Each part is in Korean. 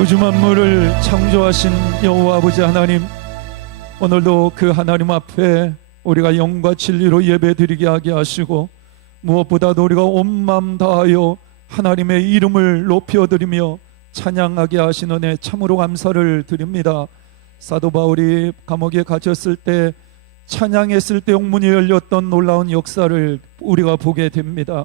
우주 만물을 창조하신 여호와 아버지 하나님, 오늘도 그 하나님 앞에 우리가 영과 진리로 예배드리게 하게 하시고, 무엇보다도 우리가 온 마음 다하여 하나님의 이름을 높여드리며 찬양하게 하신 은혜 참으로 감사를 드립니다. 사도 바울이 감옥에 갇혔을 때 찬양했을 때 옥문이 열렸던 놀라운 역사를 우리가 보게 됩니다.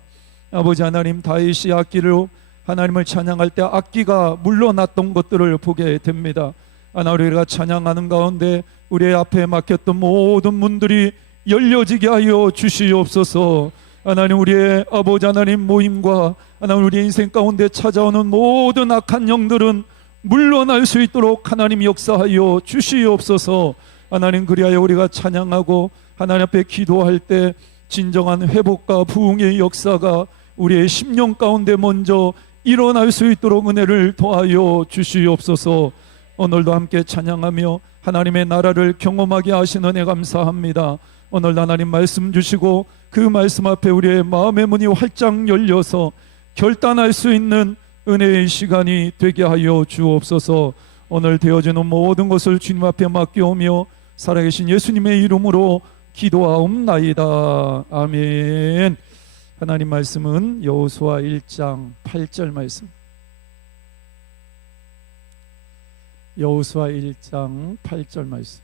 아버지 하나님, 다윗이 악기로 하나님을 찬양할 때 악기가 물러났던 것들을 보게 됩니다. 하나님, 우리가 찬양하는 가운데 우리 앞에 막혔던 모든 문들이 열려지게 하여 주시옵소서. 하나님, 우리의 아버지 하나님 모임과 하나님 우리의 인생 가운데 찾아오는 모든 악한 영들은 물러날 수 있도록 하나님 역사하여 주시옵소서. 하나님, 그리하여 우리가 찬양하고 하나님 앞에 기도할 때 진정한 회복과 부흥의 역사가 우리의 심령 가운데 먼저 일어날 수 있도록 은혜를 더하여 주시옵소서. 오늘도 함께 찬양하며 하나님의 나라를 경험하게 하신 은혜 감사합니다. 오늘 하나님 말씀 주시고 그 말씀 앞에 우리의 마음의 문이 활짝 열려서 결단할 수 있는 은혜의 시간이 되게 하여 주옵소서. 오늘 되어지는 모든 것을 주님 앞에 맡겨오며 살아계신 예수님의 이름으로 기도하옵나이다. 아멘. 하나님 말씀은 여호수아 1장 8절 말씀. 여호수아 1장 8절 말씀.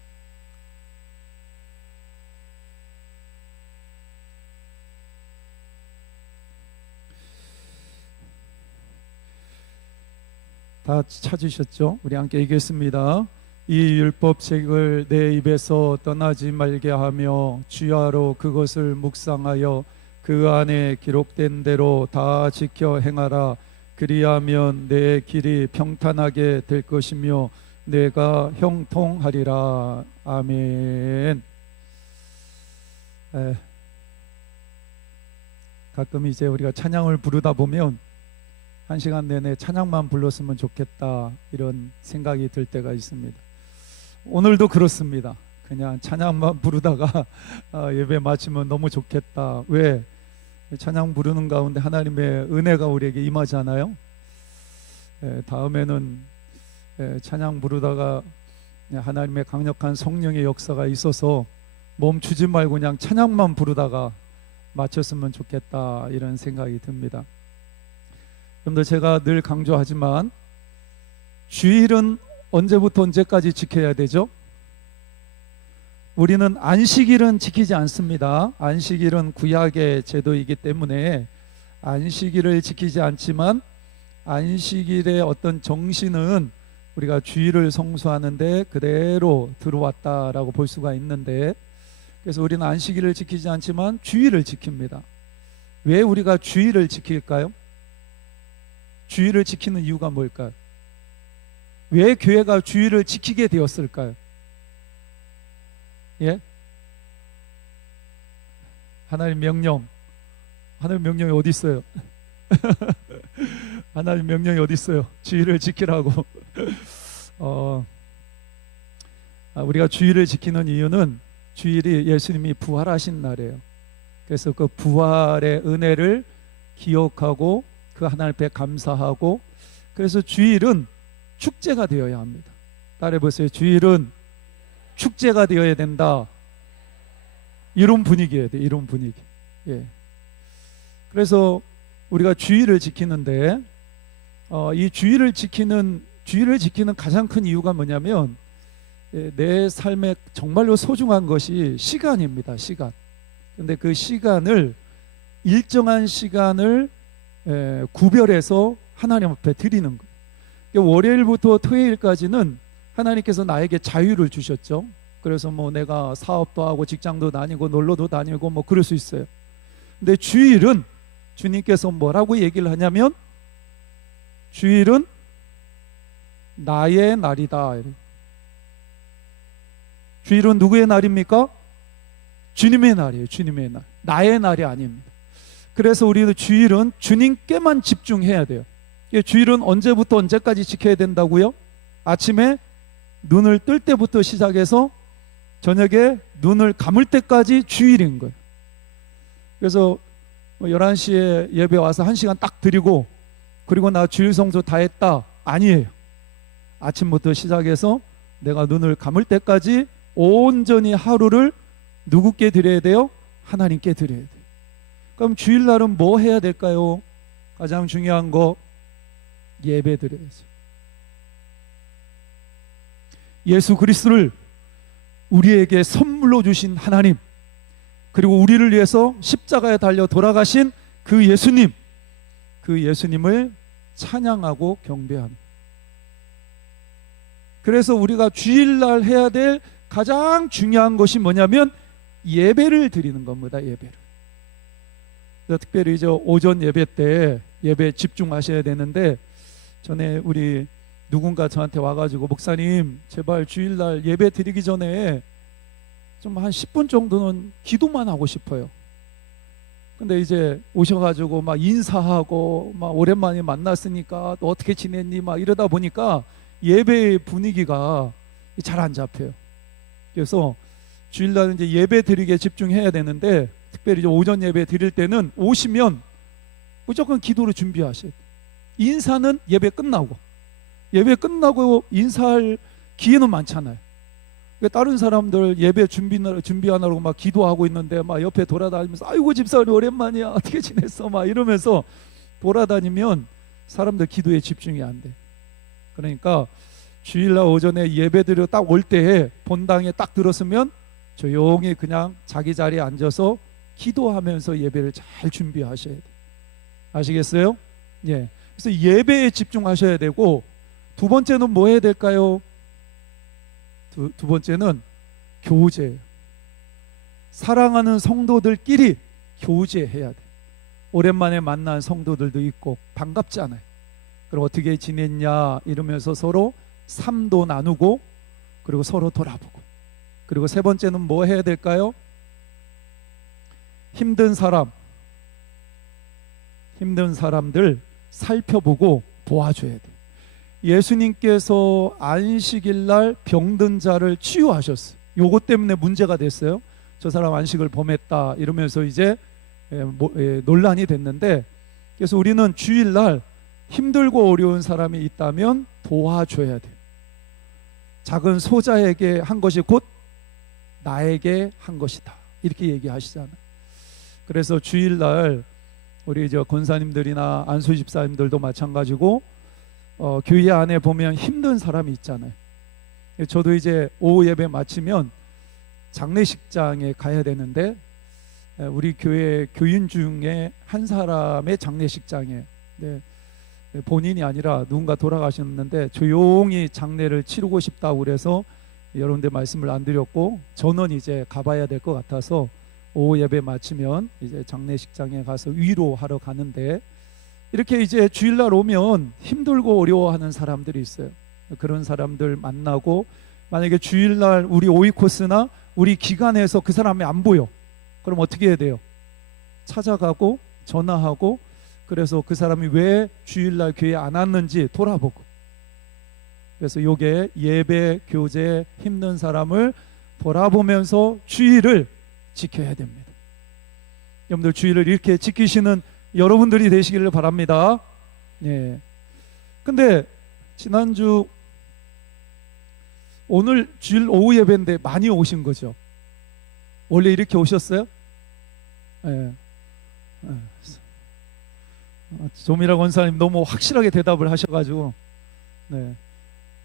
다 찾으셨죠? 우리 함께 읽겠습니다. 이 율법책을 내 입에서 떠나지 말게 하며 주야로 그것을 묵상하여 그 안에 기록된 대로 다 지켜 행하라. 그리하면 내 길이 평탄하게 될 것이며 내가 형통하리라. 아멘. 가끔 이제 우리가 찬양을 부르다 보면 한 시간 내내 찬양만 불렀으면 좋겠다, 이런 생각이 들 때가 있습니다. 오늘도 그렇습니다. 그냥 찬양만 부르다가 예배 마치면 너무 좋겠다. 왜? 찬양 부르는 가운데 하나님의 은혜가 우리에게 임하잖아요. 다음에는 찬양 부르다가 하나님의 강력한 성령의 역사가 있어서 멈추지 말고 그냥 찬양만 부르다가 마쳤으면 좋겠다, 이런 생각이 듭니다. 여러분들, 제가 늘 강조하지만 주일은 언제부터 언제까지 지켜야 되죠? 우리는 안식일은 지키지 않습니다. 안식일은 구약의 제도이기 때문에 안식일을 지키지 않지만 안식일의 어떤 정신은 우리가 주일을 성수하는데 그대로 들어왔다라고 볼 수가 있는데, 그래서 우리는 안식일을 지키지 않지만 주일을 지킵니다. 왜 우리가 주일을 지킬까요? 주일을 지키는 이유가 뭘까요? 왜 교회가 주일을 지키게 되었을까요? 예? 하나님 명령. 하나님 명령이 어디 있어요? 하나님 명령이 어디 있어요? 주일을 지키라고. 우리가 주일을 지키는 이유는 주일이 예수님이 부활하신 날이에요. 그래서 그 부활의 은혜를 기억하고 그 하나님 앞에 감사하고, 그래서 주일은 축제가 되어야 합니다. 따라해보세요. 주일은 축제가 되어야 된다. 이런 분위기예요. 이런 분위기. 예. 그래서 우리가 주일을 지키는데 이 주일을 지키는 가장 큰 이유가 뭐냐면, 내 삶에 정말로 소중한 것이 시간입니다. 시간. 근데 그 시간을, 일정한 시간을 구별해서 하나님 앞에 드리는 거예요. 월요일부터 토요일까지는 하나님께서 나에게 자유를 주셨죠. 그래서 뭐 내가 사업도 하고 직장도 다니고 놀러도 다니고 뭐 그럴 수 있어요. 근데 주일은 주님께서 뭐라고 얘기를 하냐면, 주일은 나의 날이다. 주일은 누구의 날입니까? 주님의 날이에요. 주님의 날. 나의 날이 아닙니다. 그래서 우리는 주일은 주님께만 집중해야 돼요. 주일은 언제부터 언제까지 지켜야 된다고요? 아침에 눈을 뜰 때부터 시작해서 저녁에 눈을 감을 때까지 주일인 거예요. 그래서 11시에 예배 와서 1시간 딱 드리고 그리고 나 주일 성수 다 했다, 아니에요. 아침부터 시작해서 내가 눈을 감을 때까지 온전히 하루를 누구께 드려야 돼요? 하나님께 드려야 돼요. 그럼 주일날은 뭐 해야 될까요? 가장 중요한 거 예배 드려야죠. 예수 그리스도를 우리에게 선물로 주신 하나님, 그리고 우리를 위해서 십자가에 달려 돌아가신 그 예수님, 그 예수님을 찬양하고 경배합니다. 그래서 우리가 주일날 해야 될 가장 중요한 것이 뭐냐면 예배를 드리는 겁니다. 예배를. 특별히 오전 예배 때 예배 집중하셔야 되는데, 전에 우리 누군가 저한테 와가지고 목사님 제발 주일날 예배 드리기 전에 좀 한 10분 정도는 기도만 하고 싶어요. 근데 이제 오셔가지고 막 인사하고 막 오랜만에 만났으니까 너 어떻게 지냈니 막 이러다 보니까 예배의 분위기가 잘 안 잡혀요. 그래서 주일날 이제 예배 드리기에 집중해야 되는데, 특별히 이제 오전 예배 드릴 때는 오시면 무조건 기도를 준비하셔야 돼요. 인사는 예배 끝나고, 예배 끝나고 인사할 기회는 많잖아요. 다른 사람들 예배 준비하느라고 막 기도하고 있는데 막 옆에 돌아다니면서 아이고 집사님 오랜만이야 어떻게 지냈어 막 이러면서 돌아다니면 사람들 기도에 집중이 안 돼. 그러니까 주일날 오전에 예배 드려 딱 올 때에 본당에 딱 들었으면 조용히 그냥 자기 자리에 앉아서 기도하면서 예배를 잘 준비하셔야 돼. 아시겠어요? 예. 그래서 예배에 집중하셔야 되고, 두 번째는 뭐 해야 될까요? 두 번째는 교제예요. 사랑하는 성도들끼리 교제해야 돼. 오랜만에 만난 성도들도 있고 반갑잖아요. 그럼 어떻게 지냈냐 이러면서 서로 삶도 나누고, 그리고 서로 돌아보고. 그리고 세 번째는 뭐 해야 될까요? 힘든 사람들 살펴보고 도와줘야 돼. 예수님께서 안식일 날 병든 자를 치유하셨어요. 요것 때문에 문제가 됐어요. 저 사람 안식을 범했다 이러면서 이제 논란이 됐는데, 그래서 우리는 주일날 힘들고 어려운 사람이 있다면 도와줘야 돼요. 작은 소자에게 한 것이 곧 나에게 한 것이다 이렇게 얘기하시잖아요. 그래서 주일날 우리 권사님들이나 안수 집사님들도 마찬가지고 교회 안에 보면 힘든 사람이 있잖아요. 저도 이제 오후 예배 마치면 장례식장에 가야 되는데, 우리 교회 교인 중에 한 사람의 장례식장에 본인이 아니라 누군가 돌아가셨는데 조용히 장례를 치르고 싶다고 그래서 여러분들 말씀을 안 드렸고, 저는 이제 가봐야 될 것 같아서 오후 예배 마치면 이제 장례식장에 가서 위로하러 가는데, 이렇게 이제 주일날 오면 힘들고 어려워하는 사람들이 있어요. 그런 사람들 만나고, 만약에 주일날 우리 오이 코스나 우리 기관에서 그 사람이 안 보여, 그럼 어떻게 해야 돼요? 찾아가고 전화하고, 그래서 그 사람이 왜 주일날 교회 안 왔는지 돌아보고. 그래서 요게 예배, 교제, 힘든 사람을 돌아보면서 주일을 지켜야 됩니다. 여러분들 주일을 이렇게 지키시는 여러분들이 되시기를 바랍니다. 예. 근데 지난주 오늘 주일 오후 예배인데 많이 오신 거죠? 원래 이렇게 오셨어요? 예. 조미라 권사님 너무 확실하게 대답을 하셔가지고. 네.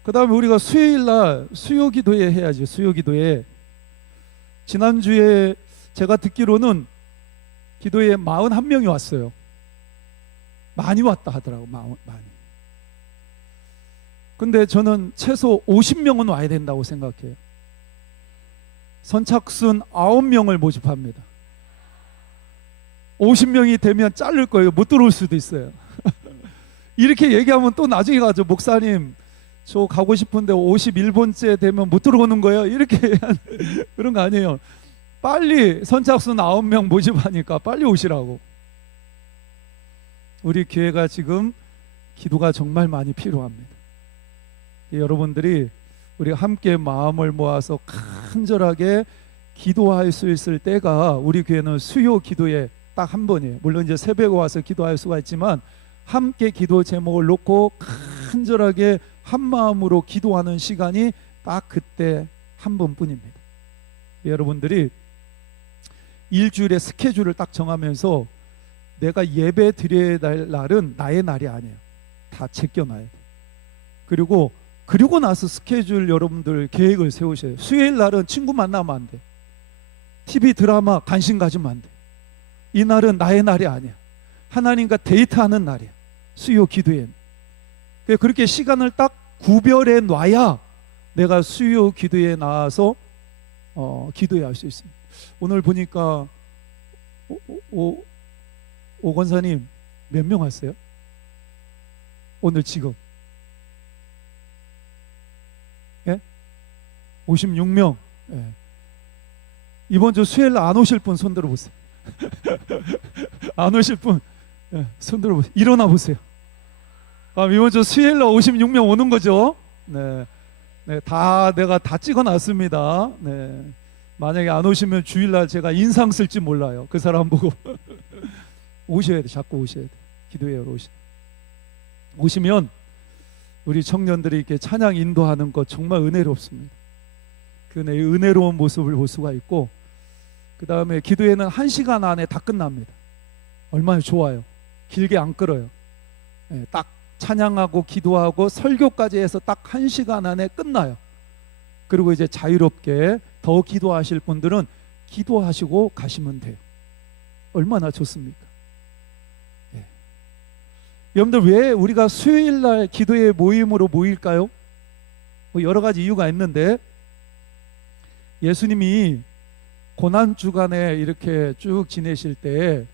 그 다음에 우리가 수요일날 수요 기도회 해야지. 수요 기도회. 지난주에 제가 듣기로는 기도회에 41명이 왔어요. 많이 왔다 하더라고. 많이. 근데 저는 최소 50명은 와야 된다고 생각해요. 선착순 9명을 모집합니다. 50명이 되면 자를 거예요. 못 들어올 수도 있어요. 이렇게 얘기하면 또 나중에 가죠. 목사님 저 가고 싶은데 51번째 되면 못 들어오는 거예요. 이렇게 그런 거 아니에요. 빨리 선착순 9명 모집하니까 빨리 오시라고. 우리 교회가 지금 기도가 정말 많이 필요합니다. 여러분들이 우리 함께 마음을 모아서 간절하게 기도할 수 있을 때가 우리 교회는 수요 기도에 딱 한 번이에요. 물론 이제 새벽에 와서 기도할 수가 있지만 함께 기도 제목을 놓고 간절하게 한 마음으로 기도하는 시간이 딱 그때 한 번뿐입니다. 여러분들이 일주일에 스케줄을 딱 정하면서 내가 예배 드려야 될 날은 나의 날이 아니에요. 다 제껴놔야 돼. 그리고 나서 스케줄 여러분들 계획을 세우셔야 돼요. 수요일 날은 친구 만나면 안 돼. TV 드라마 관심 가지면 안 돼. 이 날은 나의 날이 아니야. 하나님과 데이트하는 날이야. 수요 기도회는. 그렇게 시간을 딱 구별해 놔야 내가 수요 기도에 나와서 기도해야 할 수 있습니다. 오늘 보니까 오 권사님 몇 명 왔어요? 오늘 지금 56명. 예. 이번 주 수요일 안 오실 분 손 들어보세요. 안 오실 분 손 들어보세요. 일어나 보세요. 이번 주 수요일 56명 오는 거죠. 네. 네, 내가 다 찍어놨습니다. 네. 만약에 안 오시면 주일날 제가 인상 쓸지 몰라요. 그 사람 보고. 오셔야 돼. 자꾸 오셔야 돼. 기도회로 오시면 우리 청년들이 이렇게 찬양 인도하는 것 정말 은혜롭습니다. 그 은혜로운 모습을 볼 수가 있고, 그 다음에 기도회는 1시간 안에 다 끝납니다. 얼마나 좋아요. 길게 안 끌어요. 네, 딱 찬양하고 기도하고 설교까지 해서 딱 1시간 안에 끝나요. 그리고 이제 자유롭게 더 기도하실 분들은 기도하시고 가시면 돼요. 얼마나 좋습니까? 네. 여러분들, 왜 우리가 수요일날 기도회 모임으로 모일까요? 여러 가지 이유가 있는데, 예수님이 고난주간에 이렇게 쭉 지내실 때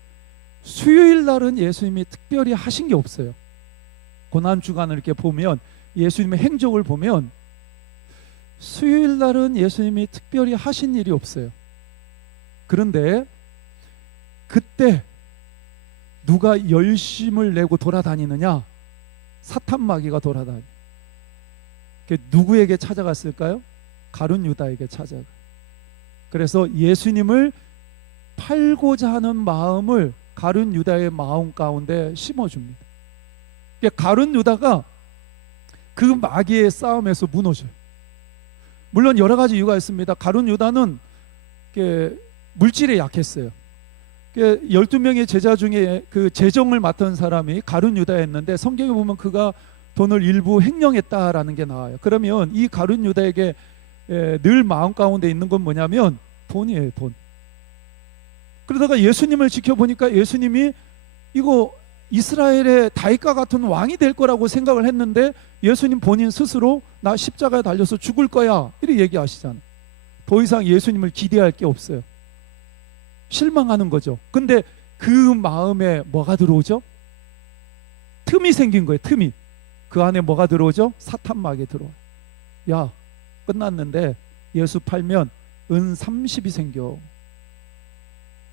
수요일날은 예수님이 특별히 하신 게 없어요. 고난주간을 이렇게 보면, 예수님의 행적을 보면 수요일날은 예수님이 특별히 하신 일이 없어요. 그런데 그때 누가 열심을 내고 돌아다니느냐? 사탄 마귀가 돌아다니. 누구에게 찾아갔을까요? 가룟 유다에게 찾아가. 그래서 예수님을 팔고자 하는 마음을 가룟 유다의 마음 가운데 심어줍니다. 가룟 유다가 그 마귀의 싸움에서 무너져요. 물론 여러 가지 이유가 있습니다. 가룟 유다는 물질에 약했어요. 12명의 제자 중에 그 재정을 맡은 사람이 가룟 유다였는데, 성경에 보면 그가 돈을 일부 횡령했다라는 게 나와요. 그러면 이 가룟 유다에게 늘 마음 가운데 있는 건 뭐냐면 돈이에요, 돈. 그러다가 예수님을 지켜보니까 예수님이 이거 이스라엘의 다윗과 같은 왕이 될 거라고 생각을 했는데, 예수님 본인 스스로 나 십자가에 달려서 죽을 거야 이렇게 얘기하시잖아요. 더 이상 예수님을 기대할 게 없어요. 실망하는 거죠. 근데 그 마음에 뭐가 들어오죠? 틈이 생긴 거예요. 틈이. 그 안에 뭐가 들어오죠? 사탄 마귀 들어와요. 야, 끝났는데 예수 팔면 은 30이 생겨.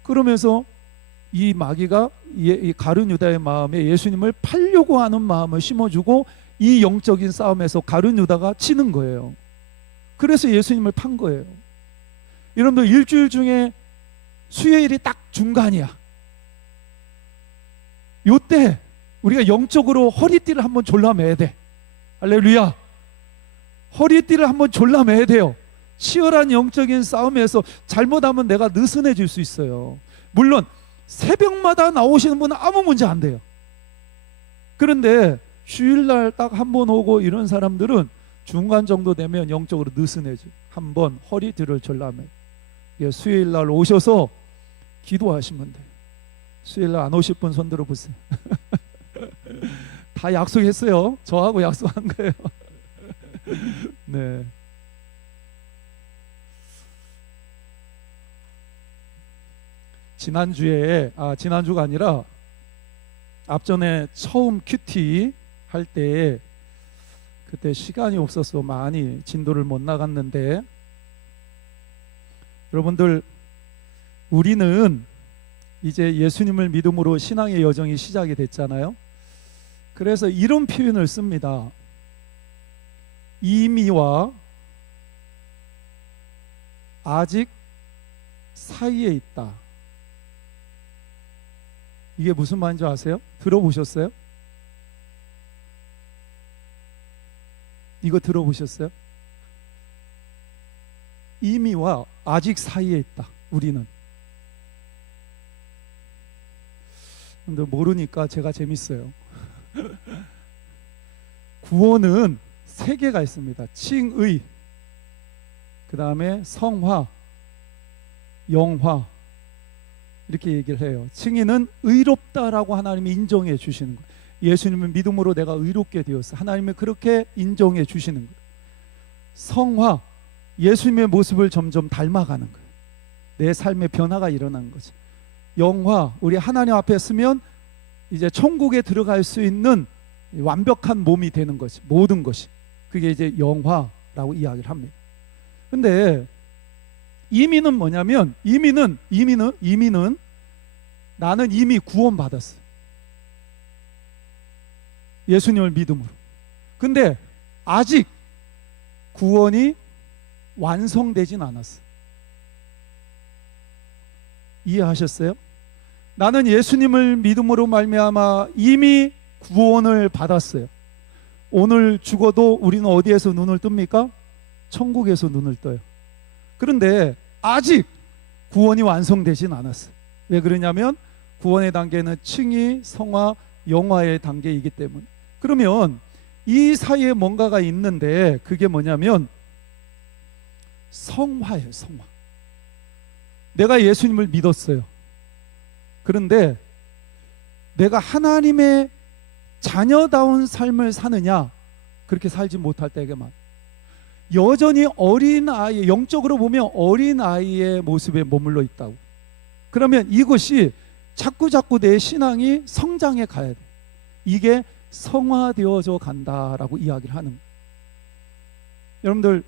그러면서 이 마귀가 이 가룟 유다의 마음에 예수님을 팔려고 하는 마음을 심어주고, 이 영적인 싸움에서 가룟 유다가 치는 거예요. 그래서 예수님을 판 거예요. 여러분들, 일주일 중에 수요일이 딱 중간이야. 요때 우리가 영적으로 허리띠를 한번 졸라매야 돼. 할렐루야. 허리띠를 한번 졸라매야 돼요. 치열한 영적인 싸움에서 잘못하면 내가 느슨해질 수 있어요. 물론 새벽마다 나오시는 분은 아무 문제 안 돼요. 그런데 주일날 딱 한 번 오고 이런 사람들은 중간 정도 되면 영적으로 느슨해져. 한번 허리띠를 졸라매. 수요일날 오셔서 기도하시면 돼요. 수요일날 안 오실 분 손 들어보세요. 다 약속했어요. 저하고 약속한 거예요. 네. 지난주가 아니라 앞전에 처음 큐티 할 때, 그때 시간이 없어서 많이 진도를 못 나갔는데, 여러분들, 우리는 이제 예수님을 믿음으로 신앙의 여정이 시작이 됐잖아요. 그래서 이런 표현을 씁니다. 이미와 아직 사이에 있다. 이게 무슨 말인지 아세요? 들어보셨어요? 이거 들어보셨어요? 이미와 아직 사이에 있다. 우리는. 근데 모르니까 제가 재밌어요. 구원은 세 개가 있습니다. 칭의, 그 다음에 성화, 영화, 이렇게 얘기를 해요. 칭의는 의롭다라고 하나님이 인정해 주시는 거예요. 예수님을 믿음으로 내가 의롭게 되었어. 하나님이 그렇게 인정해 주시는 거예요. 성화, 예수님의 모습을 점점 닮아가는 거예요. 내 삶의 변화가 일어나는 거죠. 영화, 우리 하나님 앞에 서면 이제 천국에 들어갈 수 있는 완벽한 몸이 되는 거죠. 모든 것이. 그게 이제 영화라고 이야기를 합니다. 근데 이미는 뭐냐면, 이미는 나는 이미 구원받았어. 예수님을 믿음으로. 근데 아직 구원이 완성되진 않았어. 이해하셨어요? 나는 예수님을 믿음으로 말미암아 이미 구원을 받았어요. 오늘 죽어도 우리는 어디에서 눈을 뜹니까? 천국에서 눈을 떠요. 그런데 아직 구원이 완성되진 않았어. 왜 그러냐면 구원의 단계는 칭의, 성화, 영화의 단계이기 때문에. 그러면 이 사이에 뭔가가 있는데, 그게 뭐냐면 성화예요. 성화. 내가 예수님을 믿었어요. 그런데 내가 하나님의 자녀다운 삶을 사느냐? 그렇게 살지 못할 때에만 여전히 어린아이, 영적으로 보면 어린아이의 모습에 머물러 있다고. 그러면 이것이 자꾸 내 신앙이 성장해 가야 돼. 이게 성화되어져 간다라고 이야기를 하는 거예요. 여러분들,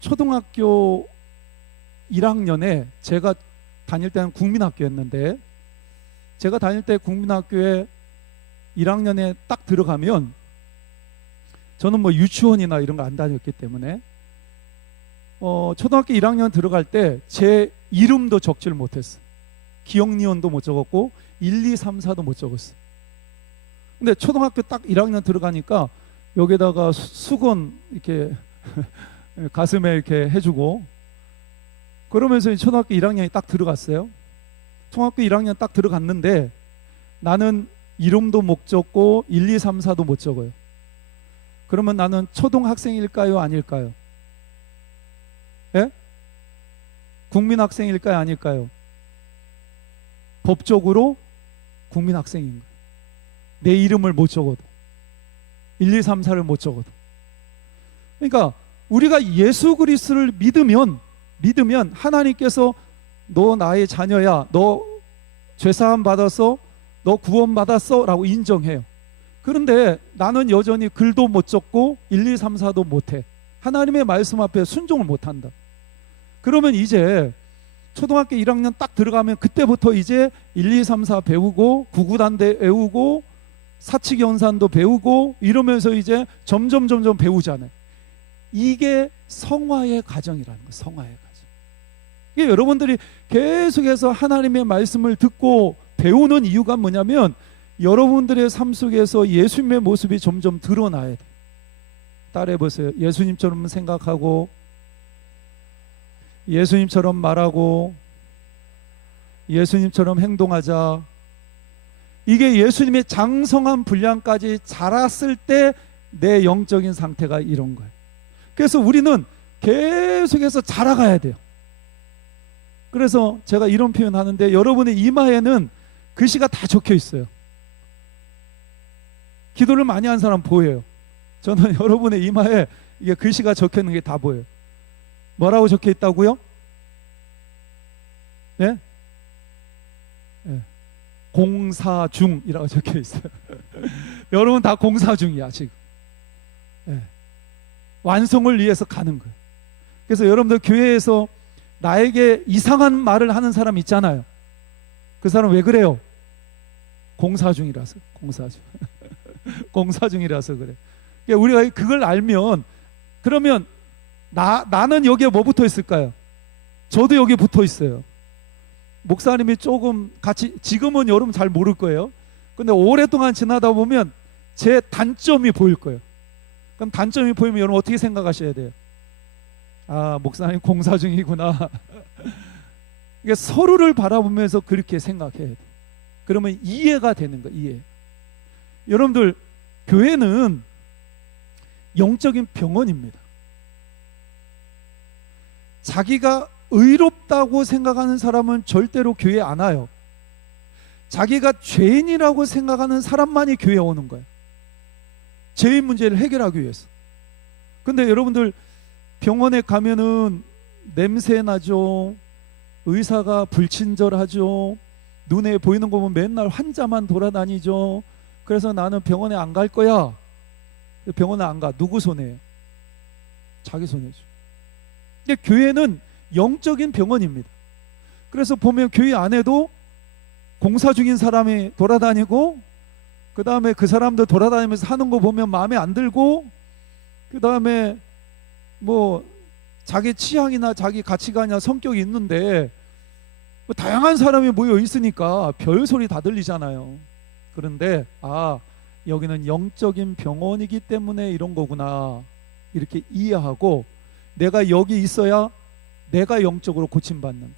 초등학교 1학년에 제가 다닐 때는 국민학교였는데, 제가 다닐 때 국민학교에 1학년에 딱 들어가면, 저는 뭐 유치원이나 이런 거 안 다녔기 때문에 초등학교 1학년 들어갈 때 제 이름도 적지를 못했어. 기억니은도 못 적었고 1, 2, 3, 4도 못 적었어. 근데 초등학교 딱 1학년 들어가니까 여기다가 수건 이렇게 가슴에 이렇게 해주고, 그러면서 초등학교 1학년이 딱 들어갔어요. 초등학교 1학년 딱 들어갔는데 나는 이름도 못 적고 1, 2, 3, 4도 못 적어요. 그러면 나는 초등학생일까요? 아닐까요? 예? 국민학생일까요? 아닐까요? 법적으로 국민학생인 거예요. 내 이름을 못 적어도, 1, 2, 3, 4를 못 적어도. 그러니까 우리가 예수 그리스도를 믿으면 하나님께서 너 나의 자녀야, 너 죄사함 받았어, 너 구원 받았어 라고 인정해요. 그런데 나는 여전히 글도 못 적고 1, 2, 3, 4도 못해. 하나님의 말씀 앞에 순종을 못한다. 그러면 이제 초등학교 1학년 딱 들어가면 그때부터 이제 1, 2, 3, 4 배우고 구구단대 외우고 사칙연산도 배우고 이러면서 이제 점점 배우잖아요. 이게 성화의 과정이라는 거예요. 성화의 과정. 이게 여러분들이 계속해서 하나님의 말씀을 듣고 배우는 이유가 뭐냐면, 여러분들의 삶 속에서 예수님의 모습이 점점 드러나야 돼. 따라해 보세요. 예수님처럼 생각하고, 예수님처럼 말하고, 예수님처럼 행동하자. 이게 예수님의 장성한 분량까지 자랐을 때 내 영적인 상태가 이런 거예요. 그래서 우리는 계속해서 자라가야 돼요. 그래서 제가 이런 표현 하는데, 여러분의 이마에는 글씨가 다 적혀 있어요. 기도를 많이 한 사람 보여요. 저는 여러분의 이마에 이게 글씨가 적혀 있는 게 다 보여요. 뭐라고 적혀 있다고요? 네? 네. 공사 중이라고 적혀 있어요. 여러분 다 공사 중이야 지금. 네. 완성을 위해서 가는 거예요. 그래서 여러분들 교회에서 나에게 이상한 말을 하는 사람 있잖아요. 그 사람 왜 그래요? 공사 중이라서. 공사 중. 공사 중이라서 그래. 그러니까 우리가 그걸 알면, 그러면 나는 여기에 뭐 붙어 있을까요? 저도 여기 붙어 있어요. 목사님이 조금 같이, 지금은 여러분 잘 모를 거예요. 근데 오랫동안 지나다 보면 제 단점이 보일 거예요. 그럼 단점이 보이면 여러분 어떻게 생각하셔야 돼요? 아, 목사님 공사 중이구나. 그러니까 서로를 바라보면서 그렇게 생각해야 돼요. 그러면 이해가 되는 거예요. 이해. 여러분들, 교회는 영적인 병원입니다. 자기가 의롭다고 생각하는 사람은 절대로 교회 안 와요. 자기가 죄인이라고 생각하는 사람만이 교회에 오는 거예요. 죄인 문제를 해결하기 위해서. 근데 여러분들, 병원에 가면은 냄새 나죠. 의사가 불친절하죠. 눈에 보이는 거 보면 맨날 환자만 돌아다니죠. 그래서 나는 병원에 안 갈 거야. 병원에 안 가. 누구 손해예요? 자기 손해죠. 근데 교회는 영적인 병원입니다. 그래서 보면 교회 안에도 공사 중인 사람이 돌아다니고, 그 다음에 그 사람도 돌아다니면서 하는 거 보면 마음에 안 들고, 그 다음에 뭐 자기 취향이나 자기 가치관이나 성격이 있는데 뭐 다양한 사람이 모여 있으니까 별 소리 다 들리잖아요. 그런데 여기는 영적인 병원이기 때문에 이런 거구나, 이렇게 이해하고 내가 여기 있어야 내가 영적으로 고침받는 거예요.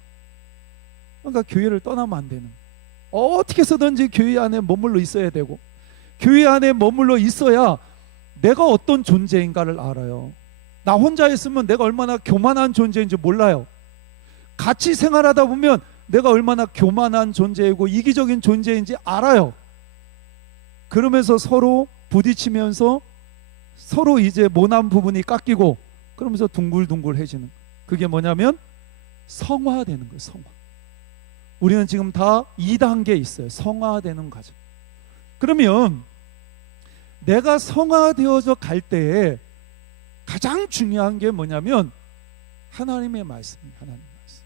그러니까 교회를 떠나면 안 되는 거예요. 어떻게 해서든지 교회 안에 머물러 있어야 되고, 교회 안에 머물러 있어야 내가 어떤 존재인가를 알아요. 나 혼자 있으면 내가 얼마나 교만한 존재인지 몰라요. 같이 생활하다 보면 내가 얼마나 교만한 존재이고 이기적인 존재인지 알아요. 그러면서 서로 부딪히면서 서로 이제 모난 부분이 깎이고, 그러면서 둥글둥글해지는, 그게 뭐냐면 성화되는 거예요. 성화. 우리는 지금 다 2단계에 있어요. 성화되는 과정. 그러면 내가 성화되어져 갈 때에 가장 중요한 게 뭐냐면 하나님의 말씀이에요. 하나님의 말씀.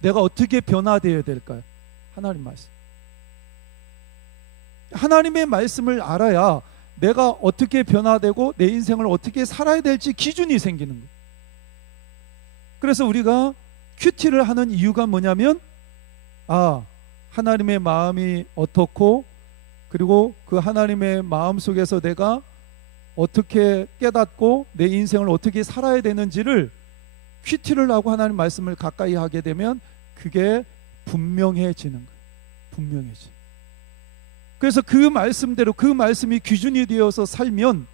내가 어떻게 변화되어야 될까요? 하나님 말씀. 하나님의 말씀을 알아야 내가 어떻게 변화되고 내 인생을 어떻게 살아야 될지 기준이 생기는 거예요. 그래서 우리가 큐티를 하는 이유가 뭐냐면, 하나님의 마음이 어떻고, 그리고 그 하나님의 마음 속에서 내가 어떻게 깨닫고 내 인생을 어떻게 살아야 되는지를 큐티를 하고 하나님 말씀을 가까이 하게 되면 그게 분명해지는 거예요. 분명해져. 그래서 그 말씀대로, 그 말씀이 기준이 되어서 살면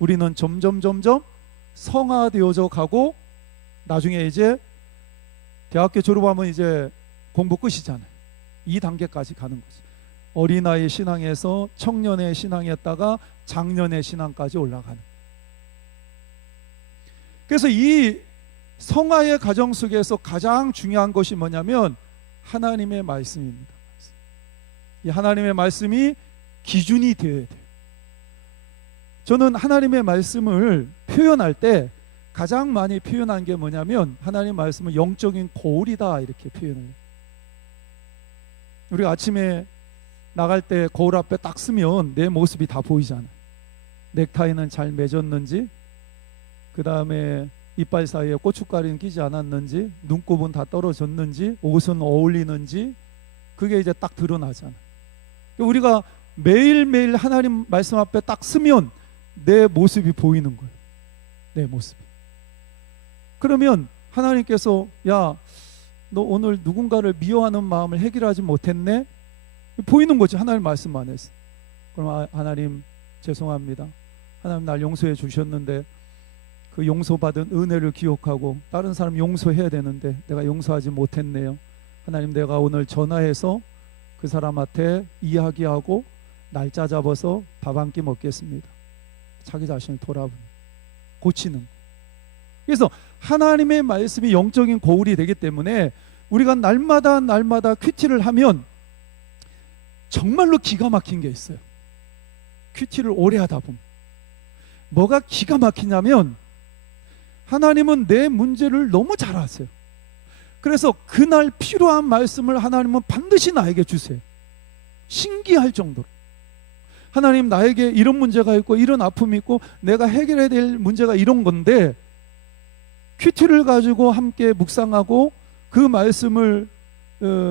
우리는 점점 성화되어져 가고, 나중에 이제 대학교 졸업하면 이제 공부 끝이잖아요. 2단계까지 가는 거죠. 어린아이 신앙에서 청년의 신앙이었다가 장년의 신앙까지 올라가는. 그래서 이 성화의 과정 속에서 가장 중요한 것이 뭐냐면 하나님의 말씀입니다. 이 하나님의 말씀이 기준이 되어야 돼요. 저는 하나님의 말씀을 표현할 때 가장 많이 표현한 게 뭐냐면, 하나님 말씀은 영적인 거울이다, 이렇게 표현해요. 우리가 아침에 나갈 때 거울 앞에 딱 서면 내 모습이 다 보이잖아요. 넥타이는 잘 맺었는지, 그 다음에 이빨 사이에 고춧가루는 끼지 않았는지, 눈곱은 다 떨어졌는지, 옷은 어울리는지, 그게 이제 딱 드러나잖아요. 우리가 매일매일 하나님 말씀 앞에 딱 서면 내 모습이 보이는 거예요. 내 모습이. 그러면 하나님께서 야, 너 오늘 누군가를 미워하는 마음을 해결하지 못했네? 보이는 거지, 하나님 말씀 안에서. 그럼 하나님 죄송합니다. 하나님 날 용서해 주셨는데 그 용서받은 은혜를 기억하고 다른 사람 용서해야 되는데 내가 용서하지 못했네요. 하나님, 내가 오늘 전화해서 그 사람한테 이야기하고 날짜 잡아서 밥 한 끼 먹겠습니다. 자기 자신을 돌아보는, 고치는. 그래서 하나님의 말씀이 영적인 거울이 되기 때문에 우리가 날마다 큐티를 하면 정말로 기가 막힌 게 있어요. 큐티를 오래 하다 보면 뭐가 기가 막히냐면, 하나님은 내 문제를 너무 잘 아세요. 그래서 그날 필요한 말씀을 하나님은 반드시 나에게 주세요. 신기할 정도로. 하나님, 나에게 이런 문제가 있고 이런 아픔이 있고 내가 해결해야 될 문제가 이런 건데, 큐티를 가지고 함께 묵상하고 그 말씀을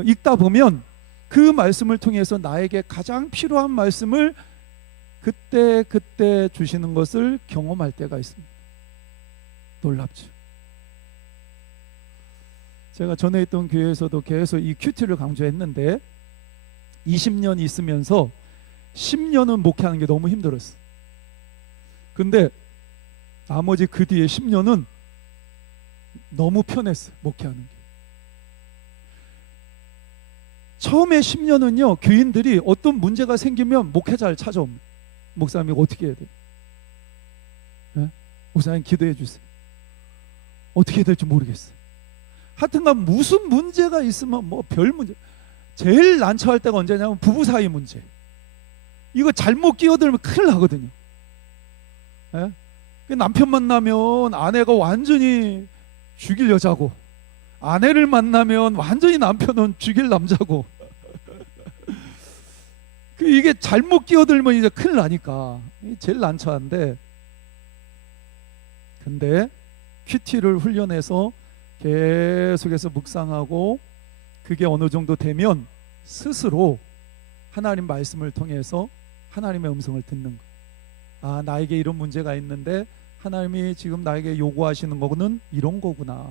읽다 보면 그 말씀을 통해서 나에게 가장 필요한 말씀을 그때 주시는 것을 경험할 때가 있습니다. 놀랍죠. 제가 전에 있던 교회에서도 계속 이 큐티를 강조했는데 20년 있으면서 10년은 목회하는 게 너무 힘들었어. 근데 나머지 그 뒤에 10년은 너무 편했어, 목회하는 게. 처음에 10년은요, 교인들이 어떤 문제가 생기면 목회자를 찾아옵니다. 목사님 이거 어떻게 해야 돼요? 네? 목사님 기도해 주세요. 어떻게 해야 될지 모르겠어요. 하여튼간 무슨 문제가 있으면 뭐 별 문제, 제일 난처할 때가 언제냐면 부부 사이 문제. 이거 잘못 끼어들면 큰일 나거든요. 네? 남편 만나면 아내가 완전히 죽일 여자고, 아내를 만나면 완전히 남편은 죽일 남자고 이게 잘못 끼어들면 이제 큰일 나니까 제일 난처한데, 근데 큐티를 훈련해서 계속해서 묵상하고 그게 어느 정도 되면 스스로 하나님 말씀을 통해서 하나님의 음성을 듣는 거예요. 아, 나에게 이런 문제가 있는데 하나님이 지금 나에게 요구하시는 거는 이런 거구나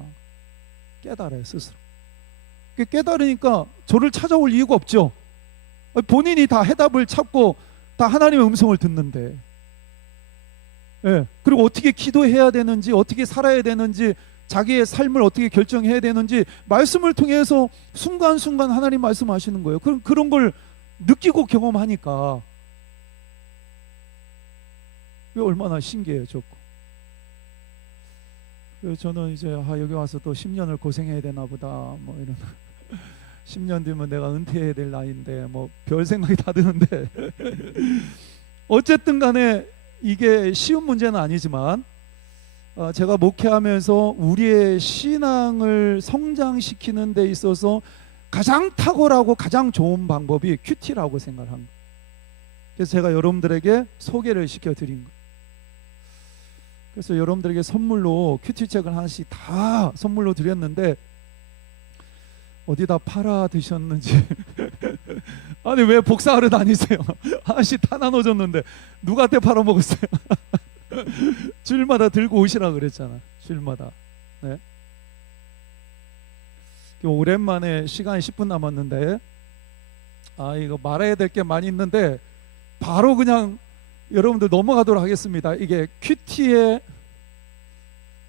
깨달아요, 스스로. 깨달으니까 저를 찾아올 이유가 없죠. 본인이 다 해답을 찾고 다 하나님의 음성을 듣는데, 예. 그리고 어떻게 기도해야 되는지, 어떻게 살아야 되는지, 자기의 삶을 어떻게 결정해야 되는지 말씀을 통해서 순간순간 하나님 말씀하시는 거예요. 그런 걸 느끼고 경험하니까 얼마나 신기해요, 좋고. 그래서 저는 이제 여기 와서 또 10년을 고생해야 되나 보다 뭐 이런 10년 뒤면 내가 은퇴해야 될 나이인데 뭐 별 생각이 다 드는데 어쨌든 간에 이게 쉬운 문제는 아니지만 제가 목회하면서 우리의 신앙을 성장시키는 데 있어서 가장 탁월하고 가장 좋은 방법이 큐티라고 생각을 한 거예요. 그래서 제가 여러분들에게 소개를 시켜드린 거예요. 그래서 여러분들에게 선물로 큐티 책을 하나씩 다 선물로 드렸는데 어디다 팔아 드셨는지 아니 왜 복사하러 다니세요? 하나씩 다 나눠줬는데 누구한테 팔아먹었어요? 주일마다 들고 오시라 그랬잖아, 주일마다. 네. 오랜만에 시간이 10분 남았는데 이거 말해야 될 게 많이 있는데 바로 그냥 여러분들 넘어가도록 하겠습니다. 이게 큐티에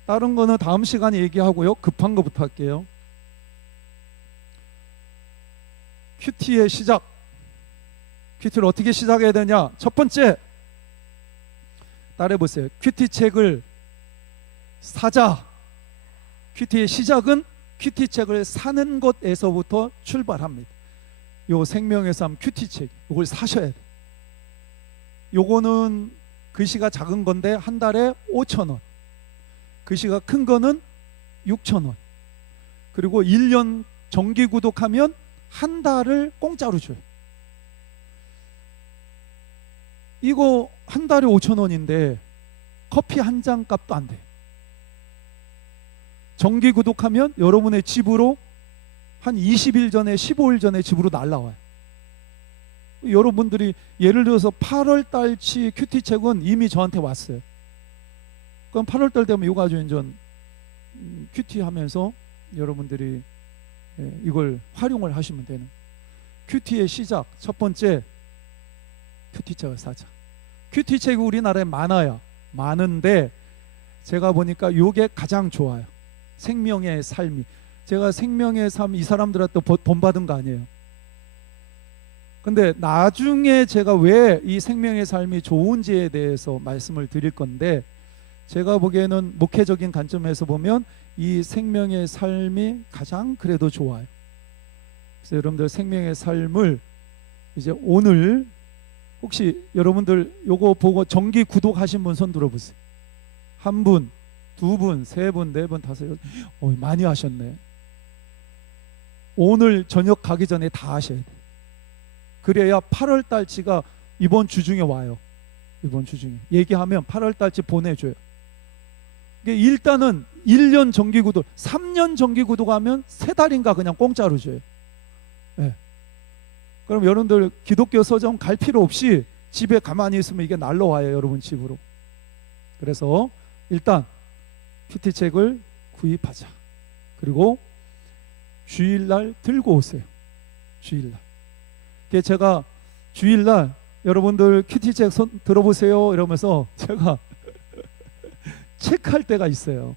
다른 거는 다음 시간에 얘기하고요. 급한 거부터 할게요. 큐티의 시작. 큐티를 어떻게 시작해야 되냐? 첫 번째, 따라해보세요. 큐티 책을 사자. 큐티의 시작은 큐티 책을 사는 것에서부터 출발합니다. 요 생명의 삶 큐티 책, 이걸 사셔야 돼요. 요거는 글씨가 작은 건데 한 달에 5,000원, 글씨가 큰 거는 6,000원. 그리고 1년 정기 구독하면 한 달을 공짜로 줘요. 이거 한 달에 5,000원인데 커피 한 잔 값도 안 돼. 정기 구독하면 여러분의 집으로 한 20일 전에 15일 전에 집으로 날라와요. 여러분들이 예를 들어서 8월 달치 큐티 책은 이미 저한테 왔어요. 그럼 8월 달 되면 이거 가지고 이제 큐티 하면서 여러분들이 이걸 활용을 하시면 되는. 큐티의 시작, 첫 번째, 큐티 책을 사자. 큐티 책이 우리나라에 많은데 제가 보니까 이게 가장 좋아요. 생명의 삶이. 제가 생명의 삶 이 사람들한테 돈 받은 거 아니에요. 근데 나중에 제가 왜 이 생명의 삶이 좋은지에 대해서 말씀을 드릴 건데, 제가 보기에는 목회적인 관점에서 보면 이 생명의 삶이 가장 그래도 좋아요. 그래서 여러분들 생명의 삶을 이제 오늘 혹시 여러분들 요거 보고 정기 구독하신 분 손 들어보세요. 한 분, 두 분, 세 분, 네 분, 다섯, 여섯. 많이 하셨네. 오늘 저녁 가기 전에 다 하셔야 돼. 그래야 8월 달치가 이번 주 중에 와요. 이번 주 중에 얘기하면 8월 달치 보내줘요. 일단은 1년 정기 구독, 3년 정기 구독하면 3달인가 그냥 공짜로 줘요. 네. 그럼 여러분들 기독교 서점 갈 필요 없이 집에 가만히 있으면 이게 날라와요, 여러분 집으로. 그래서 일단 큐티책을 구입하자. 그리고 주일날 들고 오세요. 주일날. 제가 주일날 여러분들 큐티책 들어보세요 이러면서 제가 체크할 때가 있어요.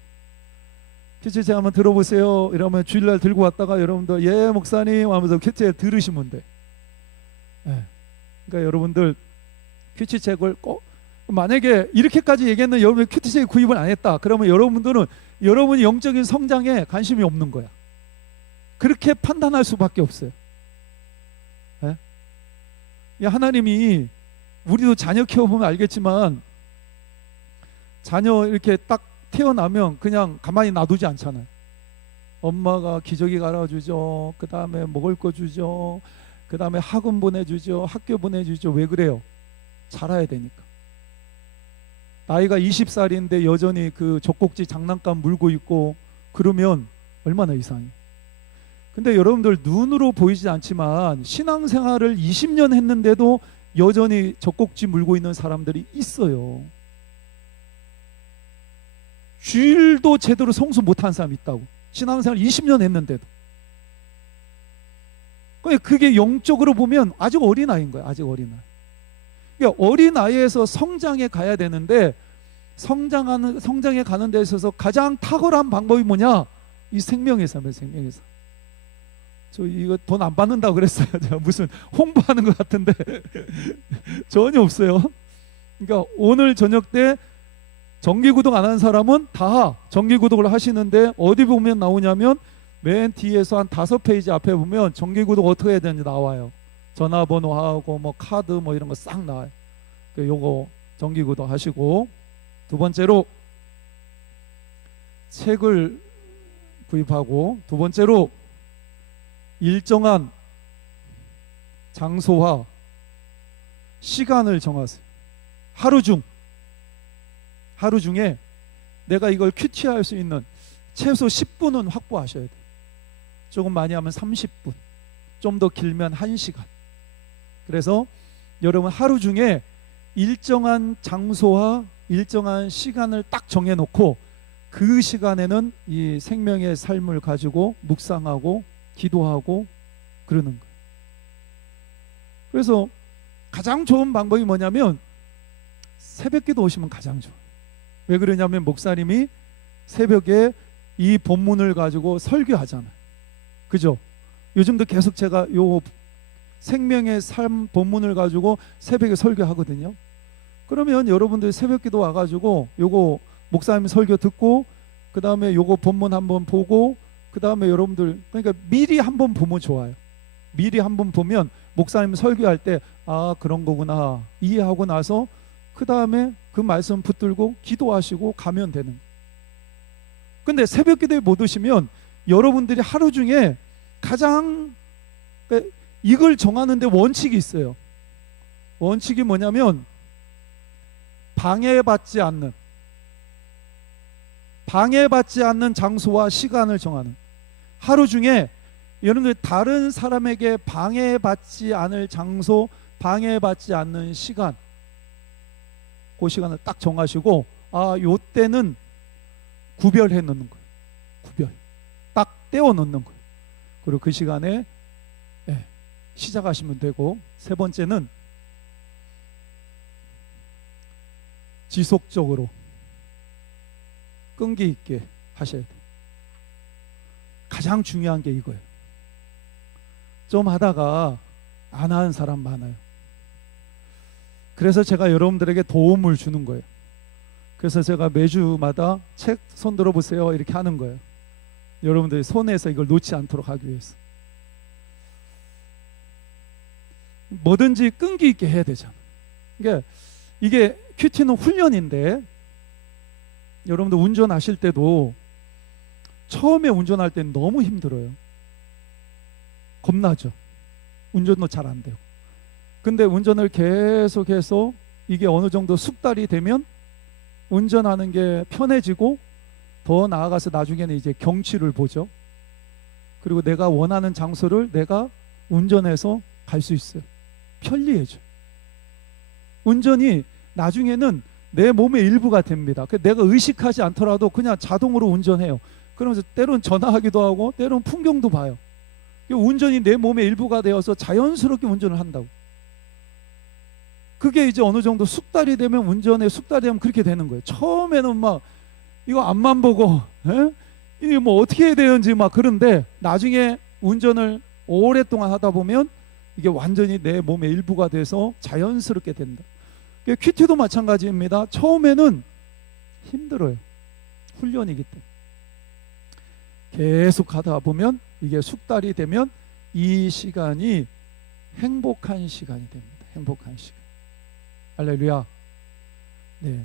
큐티책 한번 들어보세요 이러면 주일날 들고 왔다가 여러분들 예 목사님 하면서 큐티책 들으시면 돼. 네. 그러니까 여러분들 큐티책을 꼭, 만약에 이렇게까지 얘기했는데 여러분이 큐티책 구입을 안 했다 그러면 여러분들은 여러분이 영적인 성장에 관심이 없는 거야. 그렇게 판단할 수밖에 없어요. 네? 하나님이, 우리도 자녀 키워보면 알겠지만 자녀 이렇게 딱 태어나면 그냥 가만히 놔두지 않잖아요. 엄마가 기저귀 갈아주죠. 그 다음에 먹을 거 주죠. 그 다음에 학원 보내주죠. 학교 보내주죠. 왜 그래요? 자라야 되니까. 나이가 20살인데 여전히 그 젖꼭지 장난감 물고 있고 그러면 얼마나 이상해. 근데 여러분들 눈으로 보이지 않지만 신앙생활을 20년 했는데도 여전히 젖꼭지 물고 있는 사람들이 있어요. 주일도 제대로 성수 못한 사람이 있다고. 신앙생활 20년 했는데도. 그게 영적으로 보면 아직 어린아이인 거예요. 아직 어린아이. 그러니까 어린아이에서 성장에 가야 되는데 성장에 가는 데 있어서 가장 탁월한 방법이 뭐냐? 이 생명의 삶이에요. 생명의 삶. 저 이거 돈 안 받는다고 그랬어요. 제가 무슨 홍보하는 것 같은데 전혀 없어요. 그러니까 오늘 저녁 때 정기구독 안 하는 사람은 다 정기구독을 하시는데 어디 보면 나오냐면 맨 뒤에서 한 5페이지 앞에 보면 정기구독 어떻게 해야 되는지 나와요. 전화번호하고 뭐 카드 뭐 이런 거 싹 나와요. 요거 정기구독 하시고, 두 번째로 책을 구입하고, 두 번째로 일정한 장소와 시간을 정하세요. 하루 중에 내가 이걸 큐티할 수 있는 최소 10분은 확보하셔야 돼요. 조금 많이 하면 30분, 좀 더 길면 1시간. 그래서 여러분 하루 중에 일정한 장소와 일정한 시간을 딱 정해놓고 그 시간에는 이 생명의 삶을 가지고 묵상하고 기도하고 그러는 거예요. 그래서 가장 좋은 방법이 뭐냐면 새벽기도 오시면 가장 좋아요. 왜 그러냐면 목사님이 새벽에 이 본문을 가지고 설교하잖아요. 그죠? 요즘도 계속 제가 요 생명의 삶 본문을 가지고 새벽에 설교하거든요. 그러면 여러분들 새벽기도 와가지고 요거 목사님 설교 듣고 그 다음에 요거 본문 한번 보고 그 다음에 여러분들, 그러니까 미리 한번 보면 좋아요. 미리 한번 보면 목사님 설교할 때 아 그런 거구나 이해하고 나서 그 다음에 그 말씀 붙들고 기도하시고 가면 되는 거예요. 근데 새벽기도에 못 오시면 여러분들이 하루 중에 가장, 이걸 정하는데 원칙이 있어요. 원칙이 뭐냐면 방해받지 않는 장소와 시간을 정하는. 하루 중에 여러분들 다른 사람에게 방해받지 않을 장소, 방해받지 않는 시간, 그 시간을 딱 정하시고 아 요 때는 구별해 놓는 거예요. 구별 딱 떼어 놓는 거예요. 그리고 그 시간에 시작하시면 되고, 세 번째는 지속적으로 끈기 있게 하셔야 돼요. 가장 중요한 게 이거예요. 좀 하다가 안 하는 사람 많아요. 그래서 제가 여러분들에게 도움을 주는 거예요. 그래서 제가 매주마다 책 손 들어보세요 이렇게 하는 거예요. 여러분들이 손에서 이걸 놓지 않도록 하기 위해서. 뭐든지 끈기 있게 해야 되잖아요. 그러니까 이게 큐티는 훈련인데 여러분들 운전하실 때도 처음에 운전할 때는 너무 힘들어요. 겁나죠. 운전도 잘 안 돼요. 근데 운전을 계속해서 이게 어느 정도 숙달이 되면 운전하는 게 편해지고 더 나아가서 나중에는 이제 경치를 보죠. 그리고 내가 원하는 장소를 내가 운전해서 갈 수 있어요. 편리해져. 운전이 나중에는 내 몸의 일부가 됩니다. 내가 의식하지 않더라도 그냥 자동으로 운전해요. 그러면서 때론 전화하기도 하고 때론 풍경도 봐요. 운전이 내 몸의 일부가 되어서 자연스럽게 운전을 한다고. 그게 이제 어느 정도 숙달이 되면, 운전에 숙달이 되면 그렇게 되는 거예요. 처음에는 막 이거 앞만 보고 이게 뭐 어떻게 해야 되는지 막 그런데, 나중에 운전을 오랫동안 하다 보면 이게 완전히 내 몸의 일부가 돼서 자연스럽게 된다. 큐티도 마찬가지입니다. 처음에는 힘들어요. 훈련이기 때문에. 계속 하다 보면 이게 숙달이 되면 이 시간이 행복한 시간이 됩니다. 행복한 시간. 할렐루야. 네.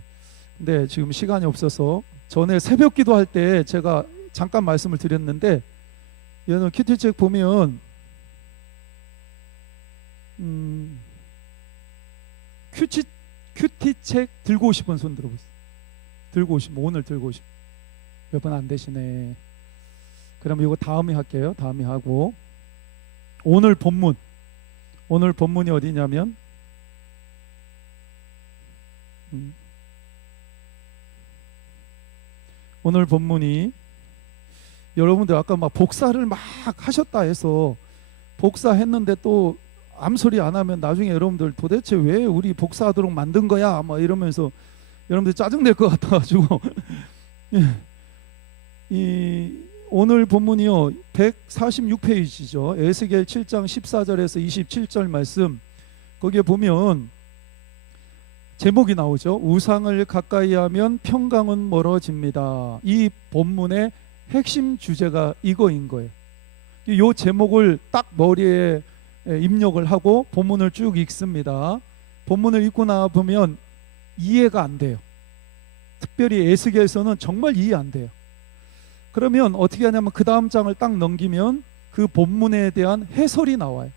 근데 지금 시간이 없어서, 전에 새벽 기도할 때 제가 잠깐 말씀을 드렸는데, 여러분 큐티 책 보면 큐티 책 들고 오신 분 손 들어보세요. 들고 오시면, 오늘 들고 오시면 몇 번 안 되시네. 그럼 이거 다음에 할게요. 다음에 하고, 오늘 본문이 어디냐면 오늘 본문이, 여러분들 아까 막 복사를 막 하셨다 해서 복사했는데 또 암소리 안 하면 나중에 여러분들 도대체 왜 우리 복사하도록 만든 거야 막 이러면서 여러분들 짜증낼 것 같아가지고 이 오늘 본문이요 146페이지죠. 에스겔 7장 14절에서 27절 말씀, 거기에 보면 제목이 나오죠. 우상을 가까이 하면 평강은 멀어집니다. 이 본문의 핵심 주제가 이거인 거예요. 이 제목을 딱 머리에 입력을 하고 본문을 쭉 읽습니다. 본문을 읽고 나와 보면 이해가 안 돼요. 특별히 에스겔서는 정말 이해 안 돼요. 그러면 어떻게 하냐면 그 다음 장을 딱 넘기면 그 본문에 대한 해설이 나와요.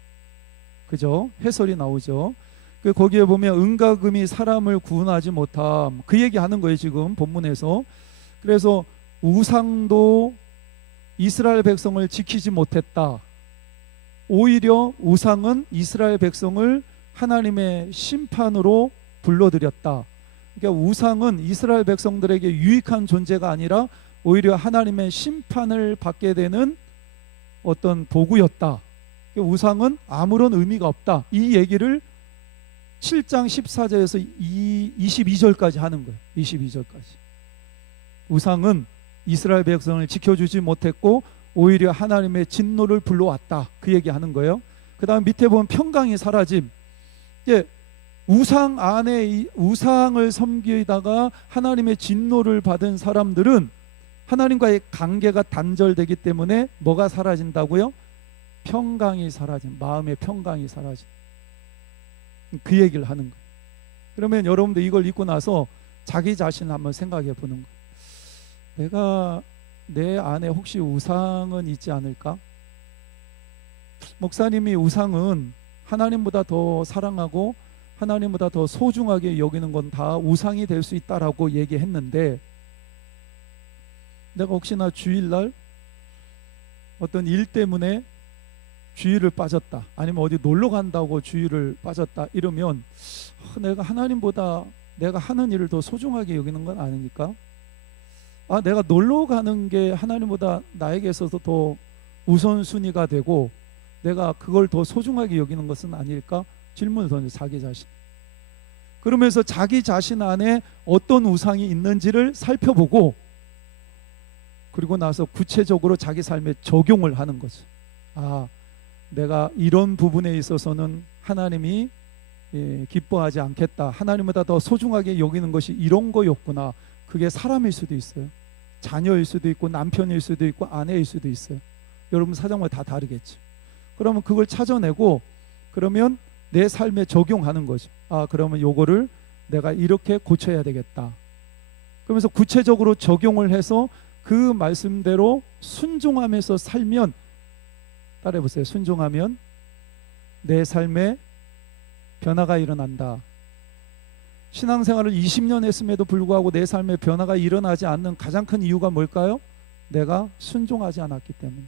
그죠? 해설이 나오죠. 거기에 보면 은과 금이 사람을 구원하지 못함, 그 얘기하는 거예요 지금 본문에서. 그래서 우상도 이스라엘 백성을 지키지 못했다. 오히려 우상은 이스라엘 백성을 하나님의 심판으로 불러들였다. 그러니까 우상은 이스라엘 백성들에게 유익한 존재가 아니라 오히려 하나님의 심판을 받게 되는 어떤 도구였다. 그러니까 우상은 아무런 의미가 없다. 이 얘기를 7장 14절에서 22절까지 하는 거예요. 22절까지. 우상은 이스라엘 백성을 지켜주지 못했고 오히려 하나님의 진노를 불러왔다. 그 얘기하는 거예요. 그 다음 밑에 보면 평강이 사라짐. 이제 우상 안에 우상을 섬기다가 하나님의 진노를 받은 사람들은 하나님과의 관계가 단절되기 때문에 뭐가 사라진다고요? 평강이 사라짐. 마음의 평강이 사라짐. 그 얘기를 하는 거예요. 그러면 여러분들 이걸 읽고 나서 자기 자신을 한번 생각해 보는 거예요. 내가 내 안에 혹시 우상은 있지 않을까? 목사님이 우상은 하나님보다 더 사랑하고 하나님보다 더 소중하게 여기는 건 다 우상이 될 수 있다라고 얘기했는데, 내가 혹시나 주일날 어떤 일 때문에 주일을 빠졌다, 아니면 어디 놀러 간다고 주일을 빠졌다 이러면 내가 하나님보다 내가 하는 일을 더 소중하게 여기는 건 아닙니까? 내가 놀러 가는 게 하나님보다 나에게 있어서 더 우선순위가 되고 내가 그걸 더 소중하게 여기는 것은 아닐까? 질문을 던져, 자기 자신. 그러면서 자기 자신 안에 어떤 우상이 있는지를 살펴보고, 그리고 나서 구체적으로 자기 삶에 적용을 하는 거죠. 내가 이런 부분에 있어서는 하나님이 기뻐하지 않겠다, 하나님보다 더 소중하게 여기는 것이 이런 거였구나. 그게 사람일 수도 있어요. 자녀일 수도 있고 남편일 수도 있고 아내일 수도 있어요. 여러분 사정마다 다 다르겠죠. 그러면 그걸 찾아내고 그러면 내 삶에 적용하는 거죠. 그러면 요거를 내가 이렇게 고쳐야 되겠다. 그러면서 구체적으로 적용을 해서 그 말씀대로 순종하면서 살면, 따라해보세요. 순종하면 내 삶에 변화가 일어난다. 신앙생활을 20년 했음에도 불구하고 내 삶에 변화가 일어나지 않는 가장 큰 이유가 뭘까요? 내가 순종하지 않았기 때문에.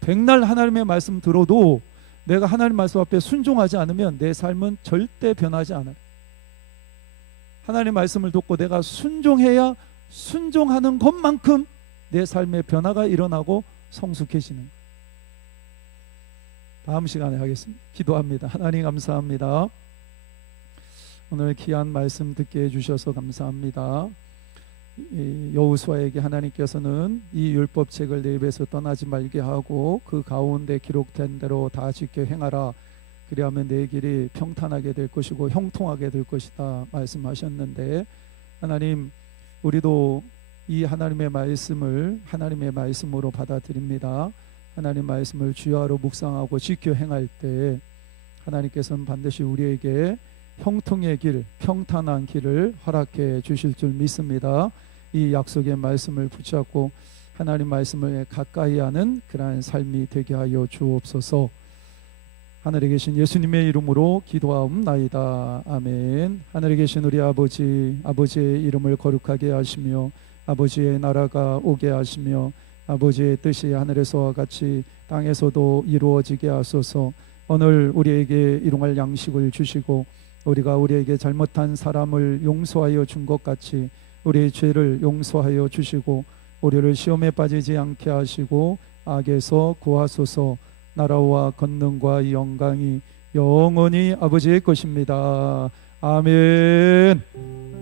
백날 하나님의 말씀 들어도 내가 하나님 말씀 앞에 순종하지 않으면 내 삶은 절대 변하지 않아요. 하나님 말씀을 듣고 내가 순종해야 순종하는 것만큼 내 삶의 변화가 일어나고 성숙해지는 거예요. 다음 시간에 하겠습니다. 기도합니다. 하나님 감사합니다. 오늘 귀한 말씀 듣게 해주셔서 감사합니다. 여호수아에게 하나님께서는 이 율법책을 내 입에서 떠나지 말게 하고 그 가운데 기록된 대로 다 지켜 행하라. 그리하면 내 길이 평탄하게 될 것이고 형통하게 될 것이다 말씀하셨는데, 하나님, 우리도 이 하나님의 말씀을 하나님의 말씀으로 받아들입니다. 하나님 말씀을 주야로 묵상하고 지켜 행할 때 하나님께서는 반드시 우리에게 형통의 길, 평탄한 길을 허락해 주실 줄 믿습니다. 이 약속의 말씀을 붙잡고 하나님 말씀을 가까이 하는 그러한 삶이 되게 하여 주옵소서. 하늘에 계신 예수님의 이름으로 기도하옵나이다. 아멘. 하늘에 계신 우리 아버지, 아버지의 이름을 거룩하게 하시며 아버지의 나라가 오게 하시며 아버지의 뜻이 하늘에서와 같이 땅에서도 이루어지게 하소서. 오늘 우리에게 일용할 양식을 주시고 우리가 우리에게 잘못한 사람을 용서하여 준 것 같이 우리의 죄를 용서하여 주시고 우리를 시험에 빠지지 않게 하시고 악에서 구하소서. 나라와 권능과 영광이 영원히 아버지의 것입니다. 아멘.